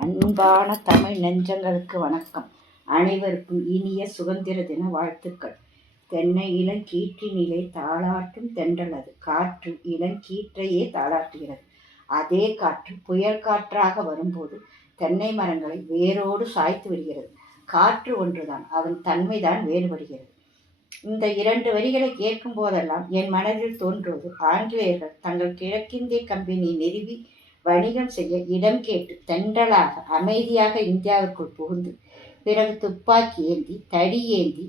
அன்பான தமிழ் நெஞ்சங்களுக்கு வணக்கம். அனைவருக்கும் இனிய சுதந்திர தின வாழ்த்துக்கள். தென்னை இளங்கீற்றினிலே தாளாட்டும் தென்றலது. காற்று இளங்கீற்றையே தாளாட்டுகிறது. அதே காற்று புயல் காற்றாக வரும்போது தென்னை மரங்களை வேரோடு சாய்த்து விடுகிறது. காற்று ஒன்றுதான் அதன் தன்மைதான் வேறுபடுகிறது. இந்த இரண்டு வரிகளை கேட்கும் போதெல்லாம் என் மனதில் தோன்றுவது ஆங்கிலேயர்கள் தங்கள் கிழக்கிந்திய கம்பெனியை நிறுவி வணிகம் செய்ய இடம் கேட்டு தென்றலாக அமைதியாக இந்தியாவிற்குள் புகுந்து பிறகு துப்பாக்கி ஏந்தி தடி ஏந்தி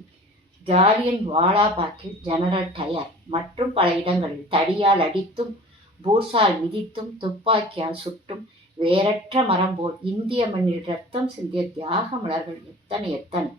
ஜாலியன் வாலாபாக்கில் ஜெனரல் டயர் மற்றும் பல இடங்களில் தடியால் அடித்தும் பூசால் மிதித்தும் துப்பாக்கியால் சுட்டும் வேறற்ற மரம் போல் இந்திய மண்ணில் ரத்தம் சிந்திய தியாக மலர்கள் எத்தனை எத்தனை.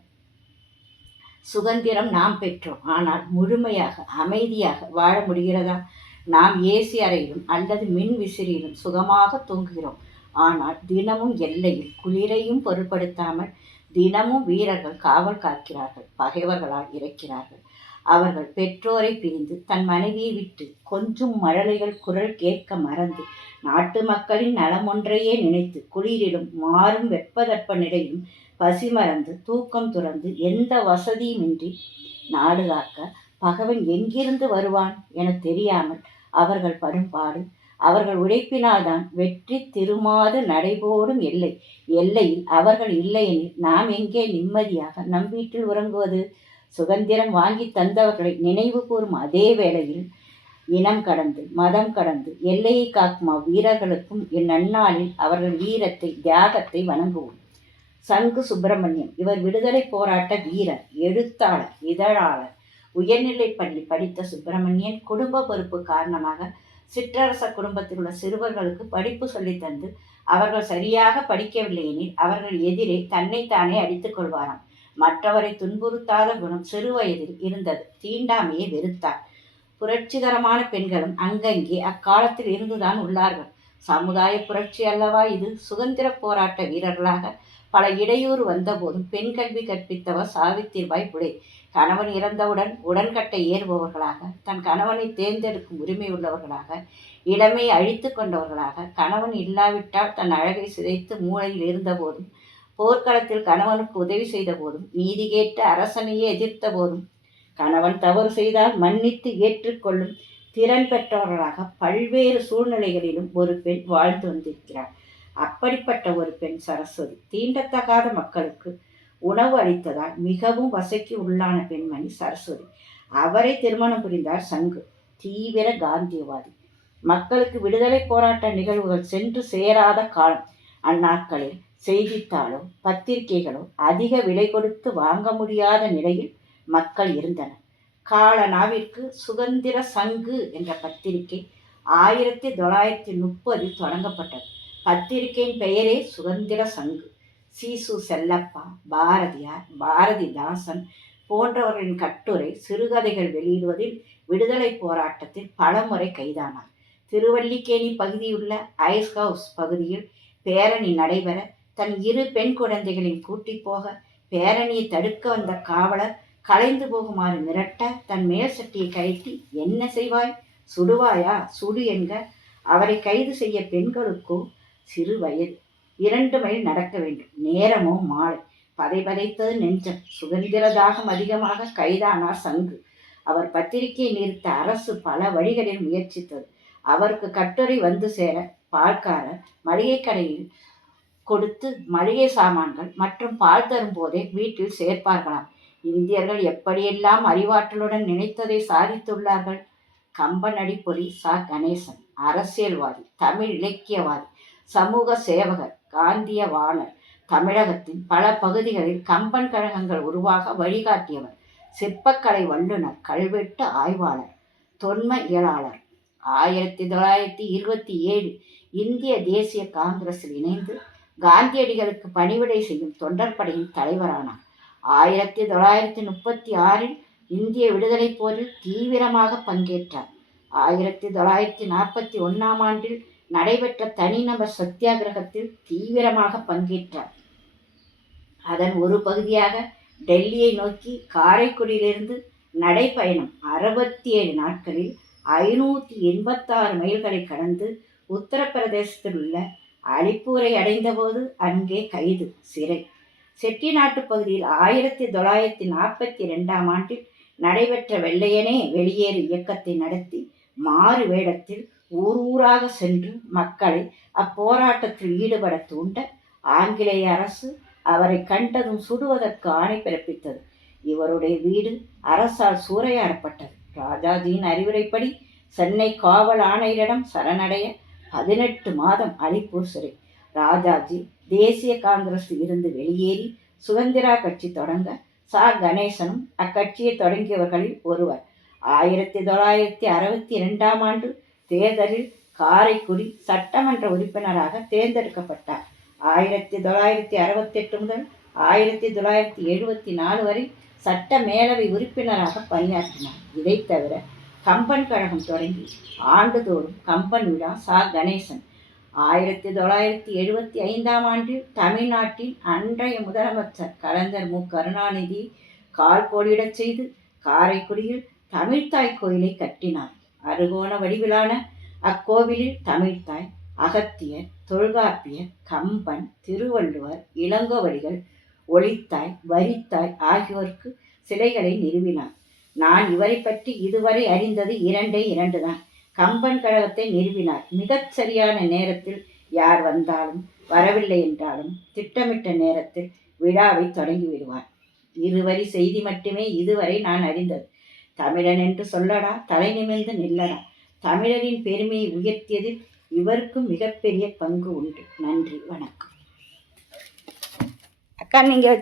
சுதந்திரம் நாம் பெற்றோம். ஆனால் முழுமையாக அமைதியாக வாழ முடிகிறதா? நாம் ஏசி அறையிலும் அல்லது மின் விசிறியிலும் சுகமாக தூங்குகிறோம். ஆனால் தினமும் எல்லையில் குளிரையும் பொருட்படுத்தாமல் தினமும் வீரர்கள் காவல் காக்கிறார்கள் பகைவர்களால் இறக்கிறார்கள். அவர்கள் பெற்றோரை பிரிந்து தன் மனைவியை விட்டு கொஞ்சம் மழலைகள் குரல் கேட்க மறந்து நாட்டு மக்களின் நலம் ஒன்றையே நினைத்து குளிரிலும் மாறும் வெப்பதட்ப நிலையிலும் பசி மறந்து தூக்கம் துறந்து எந்த வசதியுமின்றி நாடு காக்க பகவன் எங்கிருந்து வருவான்? என தெரியாமல் அவர்கள் படும்பாடு. அவர்கள் உழைப்பினால்தான் வெற்றி திருமாது நடைபோடும் எல்லை எல்லையில் அவர்கள் இல்லையெனில் நாம் எங்கே நிம்மதியாக நம் வீட்டில் உறங்குவது? சுதந்திரம் வாங்கி தந்தவர்களை நினைவு கூறும் அதே வேளையில் இனம் கடந்து மதம் கடந்து எல்லையை காக்கும் அவ்வீரர்களுக்கும் இந்நன்னாளில் அவர்கள் வீரத்தை தியாகத்தை வணங்குவோம். சங்கு சுப்பிரமணியம் இவர் விடுதலை போராட்ட வீரர் எழுத்தாளர் இதழாளர் உயர்நிலைப் பள்ளி படித்த சுப்பிரமணியன் குடும்ப பொறுப்பு காரணமாக சிற்றரச குடும்பத்தில் உள்ள சிறுவர்களுக்கு படிப்பு சொல்லித்தந்து அவர்கள் சரியாக படிக்கவில்லை எனில் அவர்கள் எதிரே தன்னைத்தானே அடித்துக் கொள்வாராம். மற்றவரை துன்புறுத்தாத குணம் சிறு வயதில் இருந்தது. தீண்டாமையை வெறுத்தார். புரட்சிகரமான பெண்களும் அங்கங்கே அக்காலத்தில் இருந்துதான் உள்ளார்கள். சமுதாய புரட்சி அல்லவா இது? சுதந்திர போராட்ட வீரர்களாக பல இடையூறு வந்தபோதும் பெண் கல்வி கற்பித்தவர் சாவித்திரிபாய் புலே. கணவன் இறந்தவுடன் உடன்கட்டை ஏறுபவர்களாக தன் கணவனை தேர்ந்தெடுக்கும் உரிமை உள்ளவர்களாக இளமை அழித்து கொண்டவர்களாக கணவன் இல்லாவிட்டால் தன் அழகை சிதைத்து மூளையில் இருந்தபோதும் போர்க்களத்தில் கணவனுக்கு உதவி செய்த போதும் நீதி கேட்டு அரசனையே எதிர்த்த போதும் கணவன் தவறு செய்தால் மன்னித்து ஏற்றுக்கொள்ளும் திறன் பெற்றவர்களாக பல்வேறு சூழ்நிலைகளிலும் ஒரு பெண் வாழ்ந்து வந்திருக்கிறார் அப்படிப்பட்ட ஒரு பெண் சரஸ்வதி. தீண்டத்தகாத மக்களுக்கு உணவு அளித்ததால் மிகவும் வசைக்கு உள்ளான பெண்மணி சரஸ்வதி. அவரை திருமணம் புரிந்தார் சங்கு. தீவிர காந்தியவாதி. மக்களுக்கு விடுதலை போராட்ட நிகழ்வுகள் சென்று சேராத காலம். அந்நாட்களில் செய்தித்தாளோ பத்திரிகைகளோ அதிக விலை கொடுத்து வாங்க முடியாத நிலையில் மக்கள் இருந்தனர். காலனாவிற்கு சுதந்திர சங்கு என்ற பத்திரிகை ஆயிரத்தி தொள்ளாயிரத்தி முப்பதில் தொடங்கப்பட்டது. பத்திரிகையின் பெயரே சுதந்திர சங்கு. சீசு செல்லப்பா பாரதியார் பாரதிதாசன் போன்றவர்களின் கட்டுரை சிறுகதைகள் வெளியிடுவதில் விடுதலை போராட்டத்தில் பலமுறை கைதானார். திருவல்லிக்கேணி பகுதியுள்ள ஐஸ் ஹவுஸ் பகுதியில் பேரணி நடைபெற தன் இரு பெண் குழந்தைகளின் கூட்டி போக பேரணியை தடுக்க வந்த காவலர் கலைந்து போகுமாறு மிரட்ட தன் மேல் சட்டியை கழட்டி என்ன செய்வாய்? சுடுவாயா? சுடு என்க அவரை கைது செய்ய பெண்களுக்கோ சிறு வயது இரண்டு மைல் நடக்க வேண்டும். நேரமோ மாலை. பதை பதைத்தது நெஞ்சம். சுதந்திர தாகம் அதிகமாக கைதானார் சங்கு. அவர் பத்திரிகையை நிறுத்த அரசு பல வழிகளில் முயற்சித்தது. அவருக்கு கட்டுரை வந்து சேர பால்காரர் மளிகை கடையில் கொடுத்து மளிகை சாமான்கள் மற்றும் பால் தரும் போதே வீட்டில் சேர்ப்பார்களாம். இந்தியர்கள் எப்படியெல்லாம் அறிவாற்றலுடன் நினைத்ததை சாதித்துள்ளார்கள்? கம்பன் அடிப்பொடி சா. கணேசன் அரசியல்வாதி தமிழ் இலக்கியவாதி சமூக சேவகர் காந்தியவாணர் தமிழகத்தின் பல பகுதிகளில் கம்பன் கழகங்கள் உருவாக வழிகாட்டியவர் சிற்பக்கலை வல்லுநர் கல்வெட்டு ஆய்வாளர் தொன்ம இயலாளர் ஆயிரத்தி தொள்ளாயிரத்தி இருபத்தி ஏழு இந்திய தேசிய காங்கிரஸில் இணைந்து காந்தியடிகளுக்கு பணிவிடை செய்யும் தொண்டற்படையின் தலைவரானார். ஆயிரத்தி தொள்ளாயிரத்தி முப்பத்தி ஆறில் இந்திய விடுதலை போரில் தீவிரமாக பங்கேற்றார். ஆயிரத்தி தொள்ளாயிரத்தி நாற்பத்தி ஒன்றாம் ஆண்டில் நடைபெற்ற தனிநபர் சத்தியாகிரகத்தில் தீவிரமாக பங்கேற்றார். அதன் ஒரு பகுதியாக டெல்லியை நோக்கி காரைக்குடியிலிருந்து நடைப்பயணம் அறுபத்தி ஏழு நாட்களில் ஐநூற்றி எண்பத்தாறு மைல்களை கடந்து உத்தரப்பிரதேசத்தில் உள்ள அலிப்பூரை அடைந்தபோது அங்கே கைது சிறை. செட்டிநாட்டு பகுதியில் ஆயிரத்தி தொள்ளாயிரத்தி நாற்பத்தி ரெண்டாம் ஆண்டில் நடைபெற்ற வெள்ளையனே வெளியேறு இயக்கத்தை நடத்தி மாறு வேடத்தில் ஊர் ஊராக சென்று மக்களை அப்போராட்டத்தில் ஈடுபட தூண்ட ஆங்கிலேய அரசு அவரை கண்டதும் சுடுவதற்கு ஆணை பிறப்பித்தது. இவருடைய வீடு அரசால் சூறையாடப்பட்டது ராஜாஜியின் அறிவுரைப்படி சென்னை காவல் ஆணையரிடம் சரணடைய பதினெட்டு மாதம் அலிப்பூர் சிறை. ராஜாஜி தேசிய காங்கிரஸ் இருந்து வெளியேறி சுதந்திரா கட்சி தொடங்க சா. கணேசனும் அக்கட்சியை தொடங்கியவர்களில் ஒருவர். ஆயிரத்தி தொள்ளாயிரத்தி அறுபத்தி இரண்டாம் ஆண்டு தேர்தலில் காரைக்குடி சட்டமன்ற உறுப்பினராக தேர்ந்தெடுக்கப்பட்டார். ஆயிரத்தி தொள்ளாயிரத்தி அறுபத்தெட்டு முதல் ஆயிரத்தி தொள்ளாயிரத்தி எழுபத்தி நாலு வரை சட்ட மேலவை உறுப்பினராக பணியாற்றினார். இதைத் தவிர கம்பன் கழகம் தொடங்கி ஆண்டுதோறும் கம்பன் விழா சா. கணேசன். ஆயிரத்தி தொள்ளாயிரத்தி எழுபத்தி ஐந்தாம் ஆண்டில் தமிழ்நாட்டின் அன்றைய முதலமைச்சர் கலைஞர் மு. கருணாநிதி கால் கோடிடச் செய்து காரைக்குடியில் தமிழ்த்தாய் கோயிலை கட்டினார். அருகோண வடிவிலான அக்கோவிலில் தமிழ்த்தாய் அகத்தியர் தொல்காப்பியர் கம்பன் திருவள்ளுவர் இளங்கோவடிகள் ஒளித்தாய் வரித்தாய் ஆகியோருக்கு சிலைகளை நிறுவினார். நான் இவரை பற்றி இதுவரை அறிந்தது இரண்டே இரண்டு தான் கம்பன் கழகத்தை நிறுவினார். மிகச் சரியான நேரத்தில் யார் வந்தாலும் வரவில்லை என்றாலும் திட்டமிட்ட நேரத்தில் விழாவை தொடங்கி விடுவார். இருவரி செய்தி மட்டுமே இதுவரை நான் அறிந்தது. தமிழன் என்று சொல்லடா தலை நிமிர்ந்து நில்லடா. தமிழரின் பெருமையை உயர்த்தியதில் இவருக்கும் மிகப்பெரிய பங்கு உண்டு. நன்றி வணக்கம். அக்கா நீங்கள்